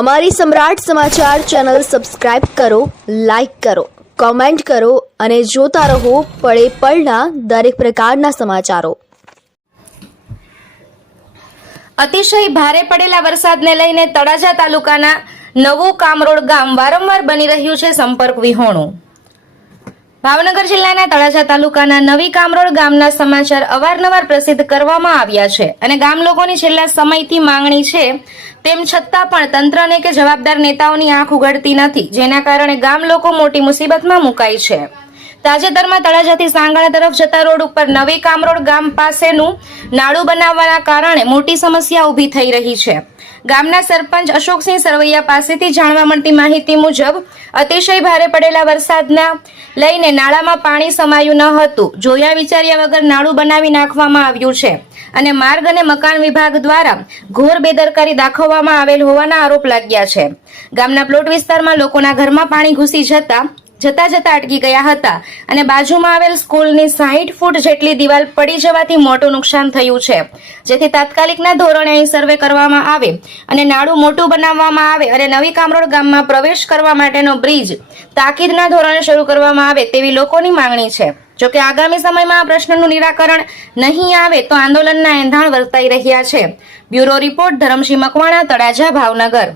અમારી સમ્રાટ સમાચાર channel subscribe કરો, લાઇક કરો, કોમેન્ટ કરો અને જોતા રહો પળે પળના દરેક પ્રકારના સમાચારો. અતિશય ભારે પડેલા વરસાદને લઈને તળાજા તાલુકાના નવું કામરોડ ગામ વારંવાર બની રહ્યું છે સંપર્ક વિહોણું. ભાવનગર જિલ્લાના તળાજા તાલુકાના નવી કામરોડ ગામના સમાચાર અવારનવાર પ્રસિદ્ધ કરવામાં આવ્યા છે. અને ગામ લોકોની છેલ્લા સમયથી માંગણી છે, તેમ છતાં પણ તંત્રને કે જવાબદાર નેતાઓની આંખ ઉઘડતી નથી, જેના કારણે ગામ લોકો મોટી મુસીબતમાં મુકાય છે. તાજેતરમાં તળાજાથી સાંગાણા તરફ જતા રોડ ઉપર નવી કામરોડ ગામ પાસેનું નાળું બનાવવાના કારણે મોટી સમસ્યા ઊભી થઈ રહી છે. ગામના સરપંચ અશોકસિંહ સરવૈયા પાસેથી જાણવા મળતી માહિતી મુજબ, અતિશય ભારે પડેલા વરસાદના લઈને નાળામાં પાણી સમાયું ન હતું. જોયા વિચાર્યા વગર નાળું બનાવી નાખવામાં આવ્યું છે અને માર્ગ અને મકાન વિભાગ દ્વારા ઘોર બેદરકારી દાખવવામાં આવેલ હોવાના આરોપ લાગ્યા છે. ગામના પ્લોટ વિસ્તારમાં લોકોના ઘરમાં પાણી ઘૂસી જતા જતા જતા અટકી ગયા હતા અને બાજુમાં આવેલ સ્કૂલની સાહીઠ ફૂટ જેટલી દિવાલ પડી જવાથી મોટું નુકસાન થયું છે. જેથી તાત્કાલિકના ધોરણે અહીં સર્વે કરવામાં આવે અને નાળું મોટું બનાવવામાં આવે અને નવી કામરોડ ગામમાં પ્રવેશ કરવા માટેનો બ્રિજ તાકીદના ધોરણે શરૂ કરવામાં આવે તેવી લોકોની માંગણી છે. જોકે આગામી સમયમાં આ પ્રશ્નનું નિરાકરણ નહીં આવે તો આંદોલનના એંધાણ વર્તાઈ રહ્યા છે. Bureau report Dharamsinh Makwana, Talaja, Bhavnagar.